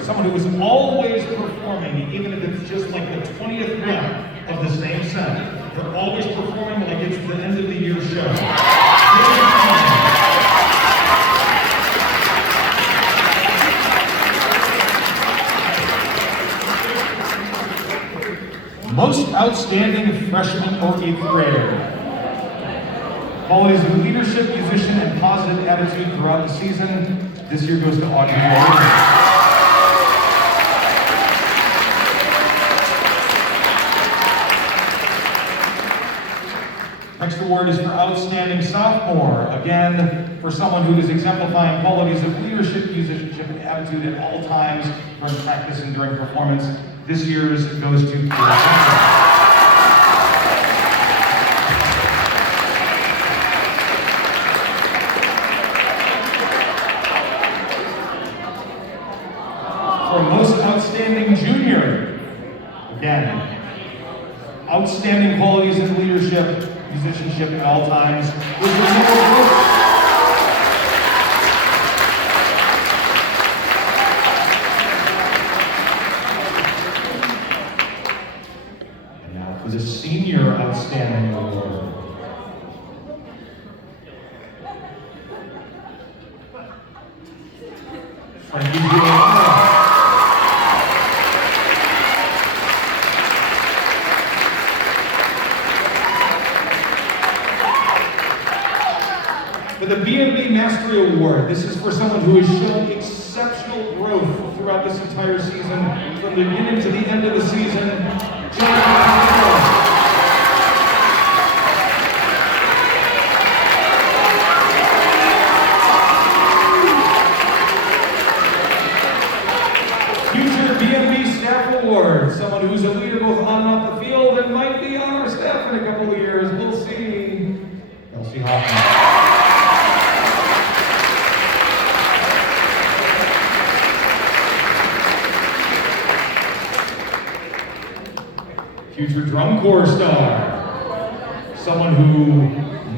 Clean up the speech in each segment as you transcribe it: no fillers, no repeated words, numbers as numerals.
January, someone who is always performing, even if it's just like the 20th rep of the same set. They're always performing like it's the end of the year show. Most outstanding freshman or 8th grader. Qualities of leadership, musician, and positive attitude throughout the season. This year goes to Audrey Morgan. Next award is for outstanding sophomore. Again, for someone who is exemplifying qualities of leadership, musicianship, and attitude at all times during practice and during performance. This year's goes to Kira. For most outstanding junior, again, outstanding qualities in leadership, musicianship at all times. And now for the senior outstanding award. For the B&B Mastery Award, this is for someone who has shown exceptional growth throughout this entire season, from the beginning to the end of the season. Future B&B Staff Award, someone who's a leader both on and off the field and might be on our staff in a couple of years. We'll see. Elsie Hoffman. Future drum corps star, someone who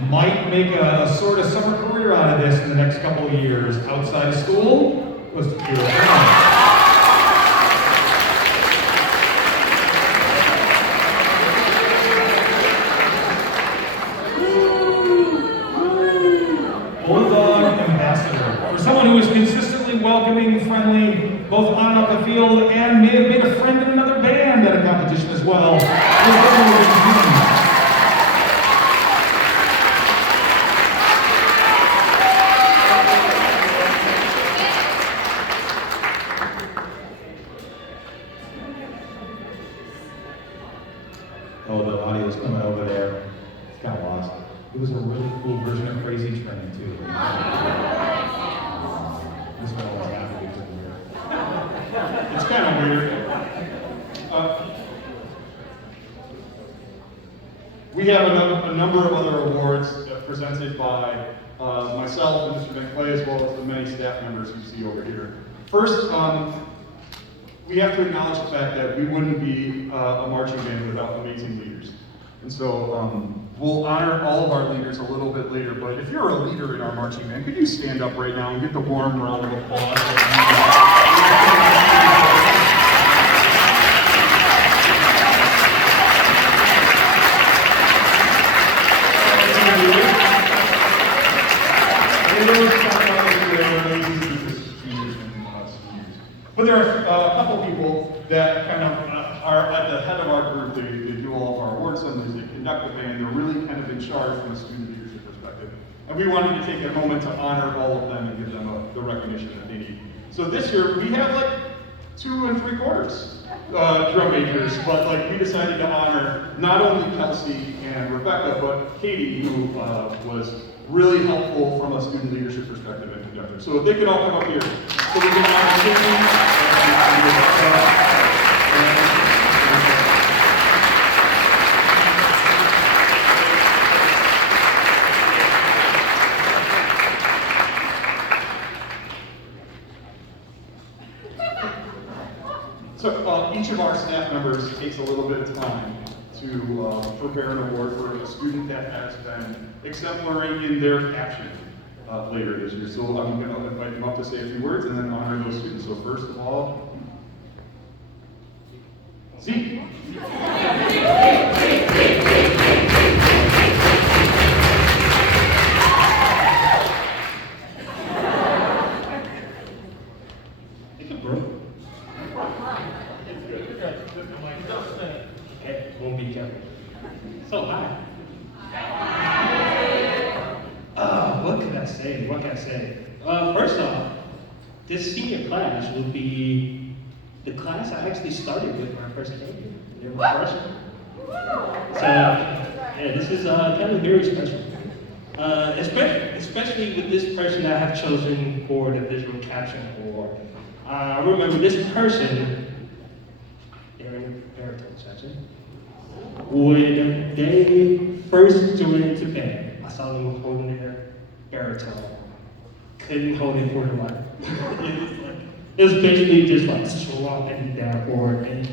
might make a sort of summer career out of this in the next couple of years outside of school, was to Kira. Bulldog ambassador, for someone who is consistently welcoming, friendly, both on and off the field, and may have made a friend in another band at a competition as well. Oh, the audio is coming over there. It's kind of lost. It was a really cool version of Crazy Train, too. This one was half of it. It's kind of weird. We have a number of other awards presented by myself and Mr. Van Clay, as well as the many staff members you see over here. First, we have to acknowledge the fact that we wouldn't be a marching band without amazing leaders. And so we'll honor all of our leaders a little bit later, but if you're a leader in our marching band, could you stand up right now and get the warm round of applause? But there are a couple people that kind of are at the head of our group. They do all of our award ceremonies, they conduct the band, they're really kind of in charge from a student leadership perspective. And we wanted to take a moment to honor all of them and give them the recognition that they need. So this year, we have like 2 3/4 drum majors, but like we decided to honor not only Kelsey and Rebecca, but Katie, who was really helpful from a student leadership perspective and conductor. So if they could all come up here, so we can honor Katie. So each of our staff members takes a little bit of time to prepare an award for a student that has been exemplary in their action later this year. So I'm going to invite them up to say a few words and then honor those students. So first of all, It could broke. Okay, won't be careful. So hi. What can I say? What can I say? First off, this senior class will be the class I actually started with when I first came here. They were freshmen. So, yeah, this is kind of very special. Especially with this person I have chosen for the visual caption award. I remember this person, they're in the baritone section. When they first joined into band, I saw them holding their baritone. Couldn't hold it for their life. It was basically just like swapping down forward, and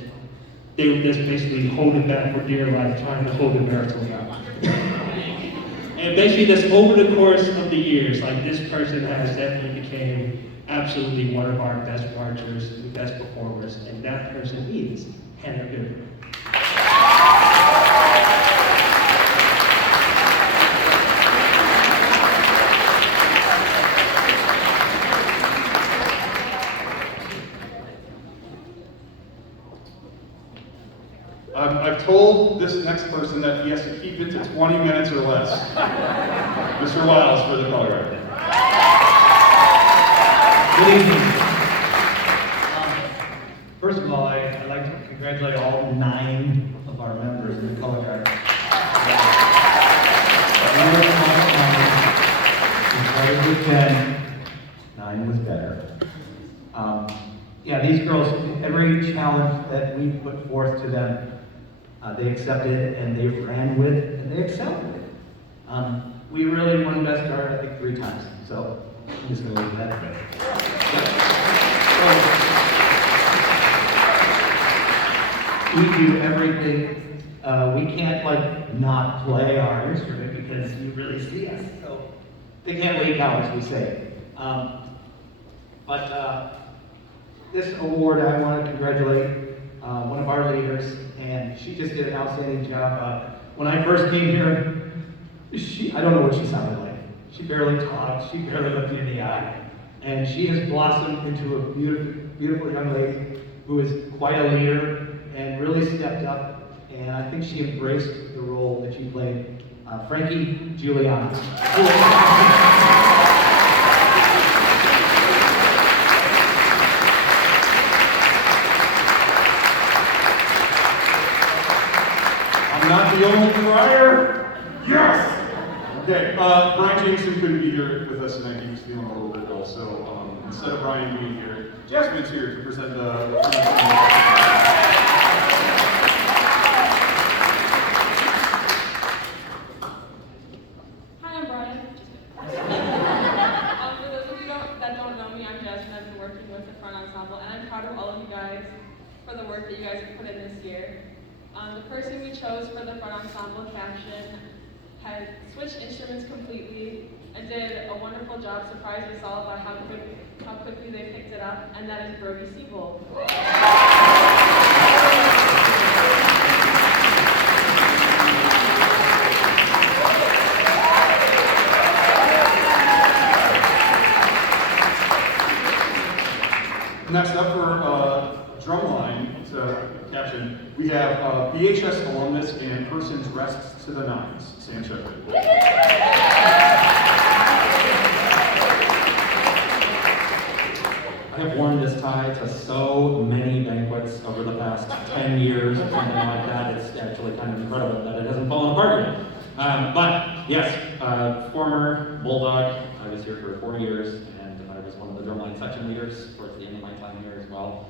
they were just basically holding back for dear life, trying to hold the baritone out. And basically, that's over the course of the years, like this person has definitely became absolutely one of our best marchers and best performers, and that person is Hannah Goodman. I've told this next person that he has to keep it to 20 minutes or less. Mr. Wiles for the color guard. Good evening. First of all, I'd like to congratulate all 9 of our members in the color guard. We started with 10, 9 was better. Yeah, these girls, every challenge that we put forth to them, they accepted and they ran with and they excelled with. We really won Best Guard, I think, 3 times. So I'm just going to leave that there. We do everything. We can't like not play our instrument because you really see us. So they can't leak out, as we say. This award, I want to congratulate one of our leaders, and she just did an outstanding job. When I first came here, I don't know what she sounded like. She barely talked, she barely looked me in the eye. And she has blossomed into a beautiful, beautiful young lady who is quite a leader and really stepped up. And I think she embraced the role that she played. Frankie Giuliani. Not the only crier? Yes! Okay, Brian Jameson couldn't be here with us tonight. He was feeling a little bit ill, so instead of Brian being here, Jasmine's here to present the... Hi, I'm Brian. For those of you that don't know me, I'm Jasmine. I've been working with the front ensemble, and I'm proud of all of you guys for the work that you guys have put in this year. The person we chose for the front ensemble caption had switched instruments completely and did a wonderful job, surprised us all by how quickly they picked it up, and that is Brody Siebold. Next up for drumline to caption, we have BHS alumnus and person dressed to the nines, Sam Shepard. I have worn this tie to so many banquets over the past 10 years or something like that. It's actually kind of incredible that it hasn't fallen apart yet. But yes, former Bulldog. I was here for 4 years, and I was one of the drumline section leaders towards the end of my time here as well.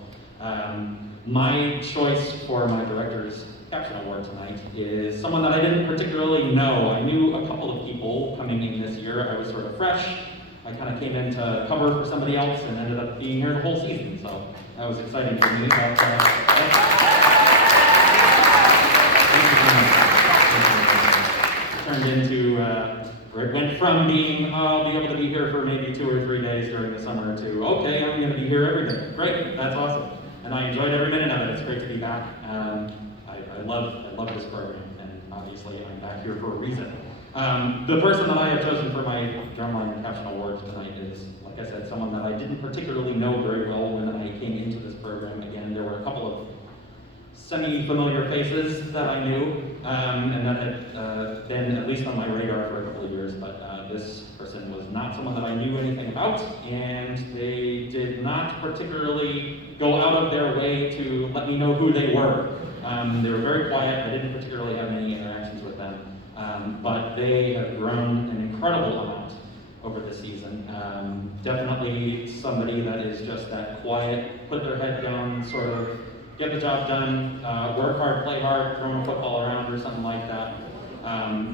My choice for my director's caption award tonight is someone that I didn't particularly know. I knew a couple of people coming in this year. I was sort of fresh. I kind of came in to cover for somebody else and ended up being here the whole season, so that was exciting for me. But, turned into, it went from being, I'll be able to be here for maybe 2 or 3 days during the summer to, okay, I'm going to be here every day. Great, that's awesome. And I enjoyed every minute of it. It's great to be back. I I love this program, and obviously I'm back here for a reason. The person that I have chosen for my Drumline Caption Award tonight is, like I said, someone that I didn't particularly know very well when I came into this program. Again, there were a couple of semi-familiar faces that I knew, and that had been at least on my radar for a couple of years, but this person was not someone that I knew anything about, and they did not particularly go out of their way to let me know who they were. They were very quiet. I didn't particularly have many interactions with them, but they have grown an incredible amount over the season. Definitely somebody that is just that quiet, put their head down, sort of get the job done, work hard, play hard, throwing a football around or something like that.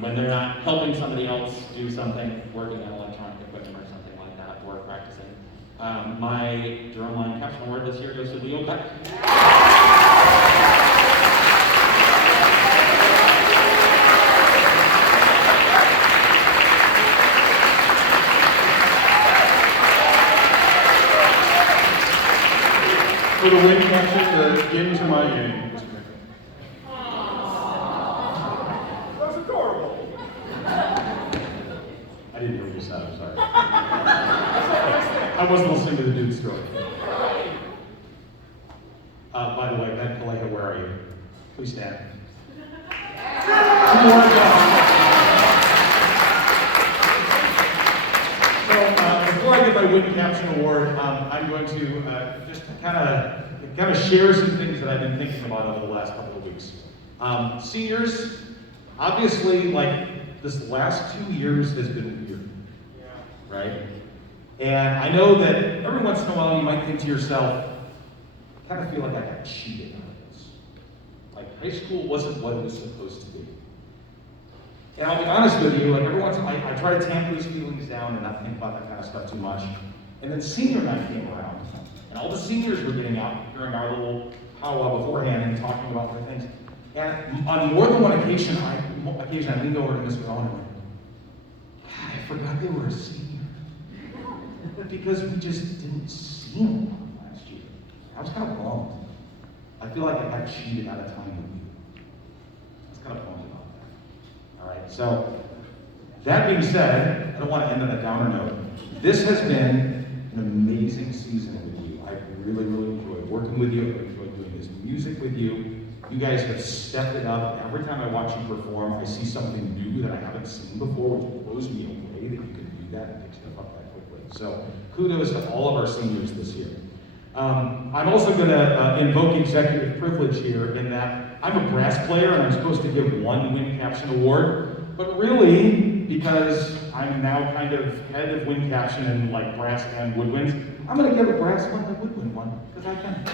When they're not helping somebody else do something, working on electronic equipment or something like that, or practicing. My Drumline Caption Award this year goes to Leo Beck. For the win caption, the into my game. That's adorable. I didn't hear what you said, I'm sorry. I wasn't listening to the dude's story. By the way, Ben Paleja, where are you? Please stand. Two more to go. So, before I get my Win Caption Award, I'm going to just kind of share some things that I've been thinking about over the last couple of weeks. Seniors, obviously, like, this last 2 years has been weird, right? And I know that every once in a while you might think to yourself, I kind of feel like I got cheated out of this. Like, high school wasn't what it was supposed to be. And I'll be honest with you, like, every once in a while, I try to tamp those feelings down and not think about that kind of stuff too much. And then senior night came around, and all the seniors were getting out during our little powwow beforehand and talking about their things. And on more than one occasion, I leaned over to Miss Rowan and went, God, I forgot they were a senior. Because we just didn't see them last year. I was kind of bummed. I feel like I got cheated out of time with you. I was kind of bummed about that. All right, so that being said, I don't want to end on a downer note. This has been an amazing season with you. I've really, really enjoyed working with you. I've enjoyed doing this music with you. You guys have stepped it up. Every time I watch you perform, I see something new that I haven't seen before, which blows me away that you can do that and pick stuff up that quickly. So kudos to all of our seniors this year. I'm also going to invoke executive privilege here in that I'm a brass player and I'm supposed to give one Win Caption Award, but really, because I'm now kind of head of Win Caption in like brass and woodwinds, I'm going to give a brass one and a woodwind one, because I can.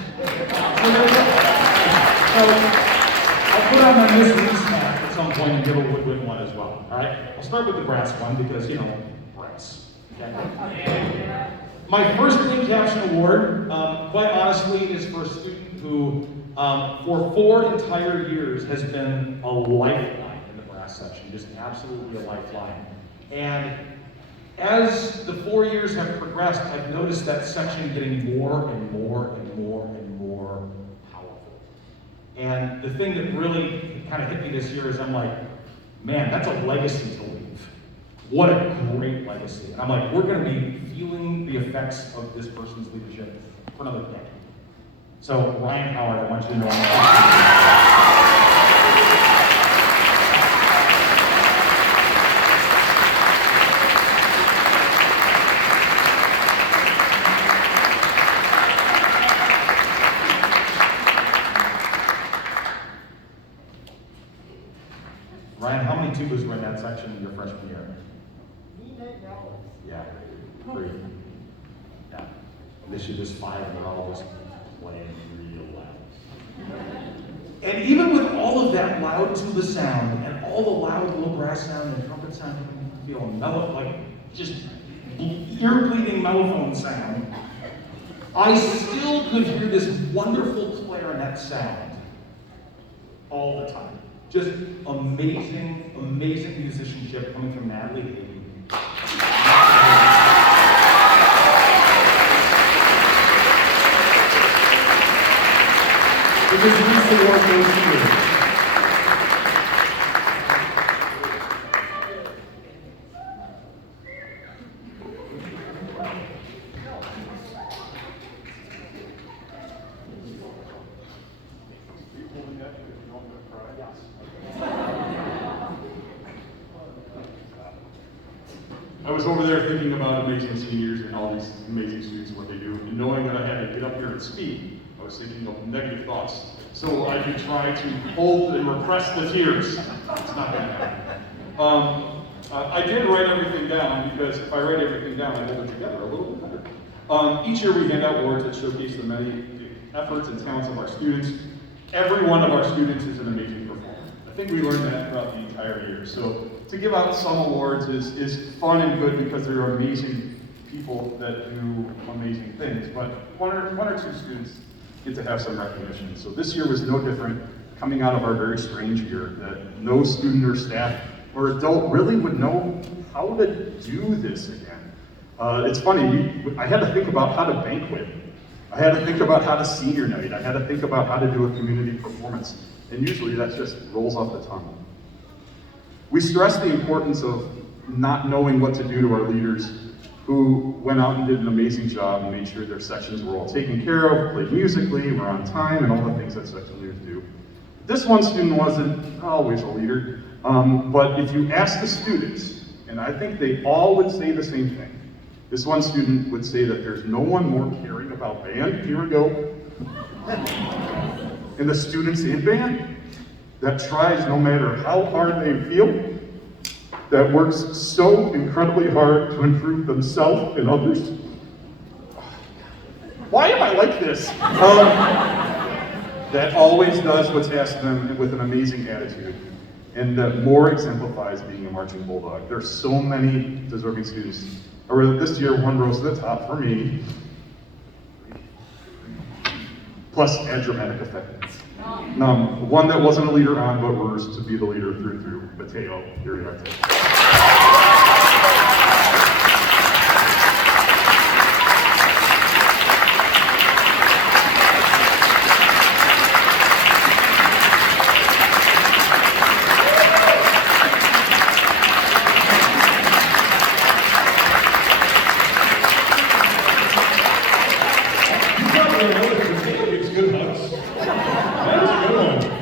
So I'll put on my Miss Reese hat at some point and give a woodwind one as well, all right? I'll start with the brass one because, you know, brass. Okay? My first Win Caption Award, quite honestly, is for a student who, for 4 entire years, has been a lifeline in the brass section, just absolutely a lifeline. And as the 4 years have progressed, I've noticed that section getting more and more and more and more powerful. And the thing that really kind of hit me this year is I'm like, man, that's a legacy to leave. What a great legacy. And I'm like, we're going to be feeling the effects of this person's leadership for another decade. So, Ryan Howard, I want you to know Ryan, how many tubas were in that section in your freshman year? Yeah, 3. Yeah. And this year there's 5 and they're all just playing real loud. And even with all of that loud tuba sound and all the loud little brass sound and trumpet sound, you feel mellow, like just ear-bleeding mellophone sound, I still could hear this wonderful clarinet sound all the time. Just amazing, amazing musicianship coming from Natalie Hagen. Because Reese Award goes to you. I was over there thinking about amazing seniors and all these amazing students and what they do, and knowing that I had to get up here and speak, I was thinking of negative thoughts. So I could try to hold and repress the tears. It's not gonna happen. I did write everything down because if I write everything down, I hold it together a little bit better. Each year we hand out awards that showcase the many efforts and talents of our students. Every one of our students is an amazing performer. I think we learned that throughout the entire year. So to give out some awards is fun and good because there are amazing people that do amazing things, but one or two students get to have some recognition. So this year was no different, coming out of our very strange year that no student or staff or adult really would know how to do this again. It's funny, I had to think about how to banquet. I had to think about how to senior night. I had to think about how to do a community performance. And usually that just rolls off the tongue. We stress the importance of not knowing what to do to our leaders who went out and did an amazing job and made sure their sections were all taken care of, played musically, were on time, and all the things that section leaders do. This one student wasn't always a leader, but if you ask the students, and I think they all would say the same thing, this one student would say that there's no one more caring about band, here we go, and the students in band that tries no matter how hard they feel, that works so incredibly hard to improve themselves and others. Why am I like this? That always does what's asked of them with an amazing attitude, and that more exemplifies being a marching bulldog. There's so many deserving students. This year, one rose to the top for me, plus add dramatic effect. One that wasn't a leader on, but rose to be the leader through and through. Mateo, here you are.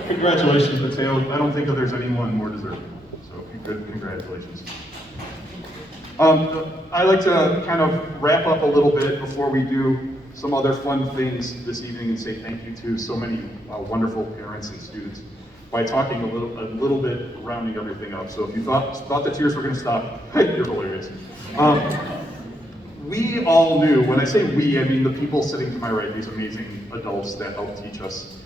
Congratulations, Mateo. I don't think that there's anyone more deserving. So good, congratulations. I like to kind of wrap up a little bit before we do some other fun things this evening and say thank you to so many wonderful parents and students by talking a little bit, rounding everything up. So if you thought the tears were going to stop, hey, you're hilarious. We all knew, when I say we, I mean the people sitting to my right, these amazing adults that helped teach us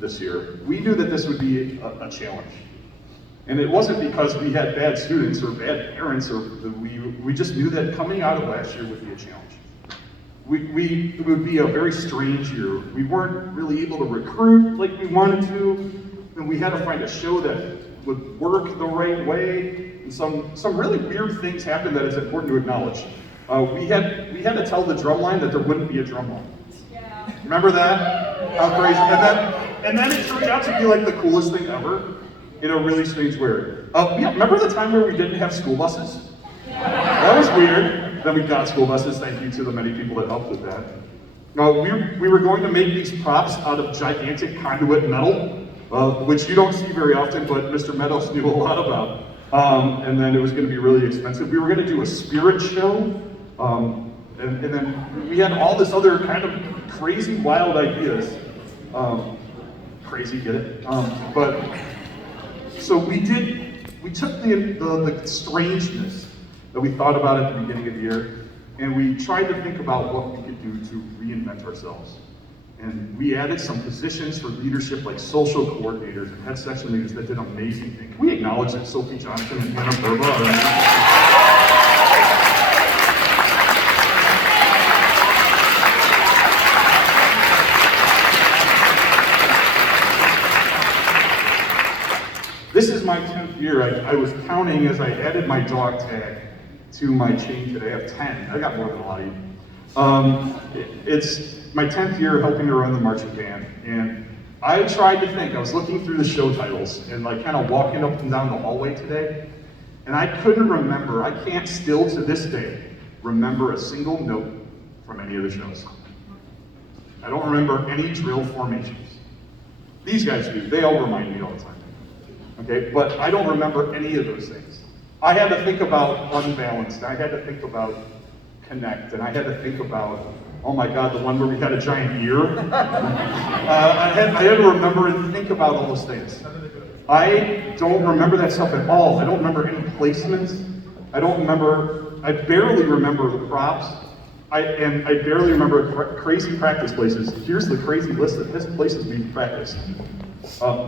this year. We knew that this would be a challenge. And it wasn't because we had bad students or bad parents, or we just knew that coming out of last year would be a challenge. It would be a very strange year. We weren't really able to recruit like we wanted to, and we had to find a show that would work the right way. And some really weird things happened that it's important to acknowledge. We had to tell the drum line that there wouldn't be a drum line. Yeah. Remember that? How crazy? And then it turned out to be like the coolest thing ever in a really strange way. Remember the time where we didn't have school buses? That was weird. Then we got school buses, thank you to the many people that helped with that. We were going to make these props out of gigantic conduit metal, which you don't see very often, but Mr. Meadows knew a lot about. And then it was going to be really expensive. We were going to do a spirit show, and then we had all this other kind of crazy, wild ideas. Crazy, get it? So we took the strangeness that we thought about at the beginning of the year, and we tried to think about what we could do to reinvent ourselves. And we added some positions for leadership like social coordinators and head section leaders that did amazing things. We acknowledge that Sophie Johnson and Hannah Burba This is my 10th year. I was counting as I added my dog tag to my chain today. I have 10. I got more than a lot of you. It's my 10th year helping to run the marching band. And I tried to think, I was looking through the show titles and like kind of walking up and down the hallway today. And I couldn't remember, I can't still to this day, remember a single note from any of the shows. I don't remember any drill formations. These guys do, they all remind me all the time. Okay, but I don't remember any of those things. I had to think about Unbalanced, I had to think about Connect, and I had to think about, oh my God, the one where we had a giant ear. I had to remember and think about all those things. I don't remember that stuff at all. I don't remember any placements. I barely remember the props. I barely remember crazy practice places. Here's the crazy list of places we practiced.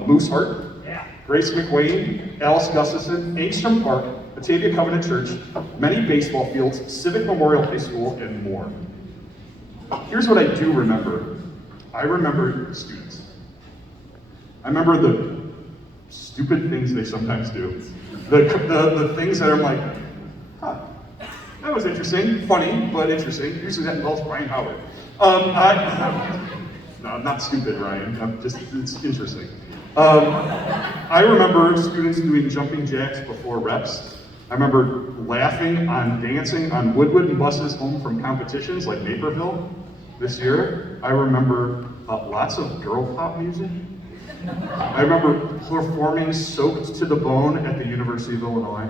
Moose Heart, Grace McWayne, Alice Gustafson, Angstrom Park, Batavia Covenant Church, many baseball fields, Civic Memorial High School, and more. Here's what I do remember. I remember students. I remember the stupid things they sometimes do. The things that I'm like, huh, that was interesting, funny, but interesting. Usually that involves Ryan Howard. No, I'm not stupid, Ryan. It's interesting. I remember students doing jumping jacks before reps. I remember laughing on dancing on Woodwood buses home from competitions like Naperville this year. I remember lots of girl pop music. I remember performing Soaked to the Bone at the University of Illinois.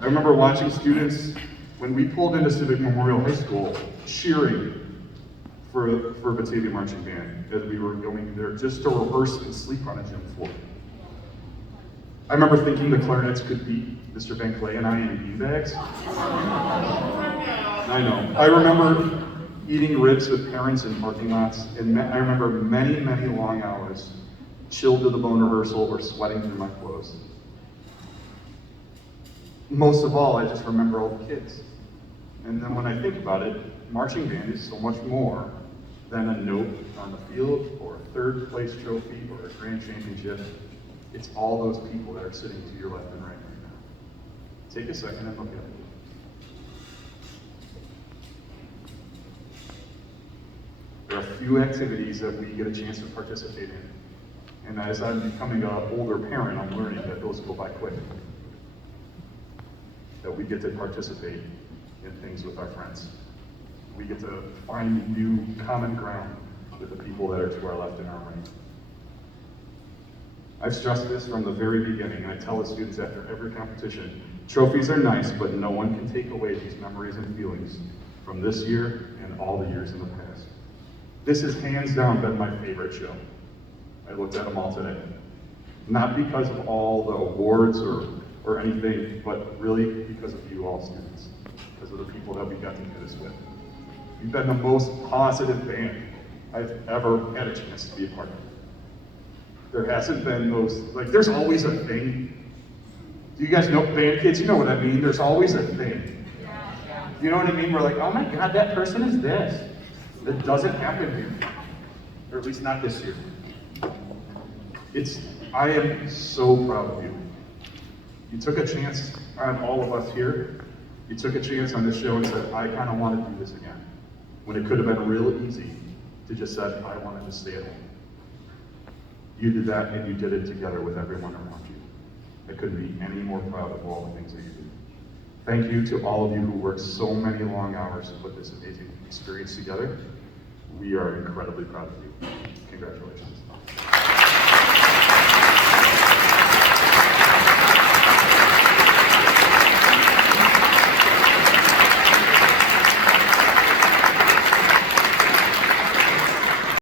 I remember watching students, when we pulled into Civic Memorial High School, cheering for Batavia Marching Band as we were going there just to rehearse and sleep on a gym floor. I remember thinking the clarinets could beat Mr. Van Clay and I in beanbags. I know. I remember eating ribs with parents in parking lots, and I remember many, many long hours, chilled to the bone rehearsal or sweating through my clothes. Most of all, I just remember all the kids. And then when I think about it, marching band is so much more than a note on the field or a third place trophy or a grand championship. It's all those people that are sitting to your left and right now. Take a second and look at it. There are a few activities that we get a chance to participate in. And as I'm becoming an older parent, I'm learning that those go by quick. That we get to participate in things with our friends. We get to find new common ground with the people that are to our left and our right. I've stressed this from the very beginning, and I tell the students after every competition, trophies are nice, but no one can take away these memories and feelings from this year and all the years in the past. This has hands down been my favorite show. I looked at them all today. Not because of all the awards or anything, but really because of you all students, because of the people that we got to do this with. You've been the most positive band I've ever had a chance to be a part of. There hasn't been those, there's always a thing. Do you guys know, band kids, you know what I mean? There's always a thing. You know what I mean? We're like, oh my God, that person is this. That doesn't happen here. Or at least not this year. I am so proud of you. You took a chance on all of us here. You took a chance on this show and said, I kind of want to do this again. When it could have been real easy to just say, I want to just stay at home. You did that, and you did it together with everyone around you. I couldn't be any more proud of all the things that you did. Thank you to all of you who worked so many long hours to put this amazing experience together. We are incredibly proud of you. Congratulations.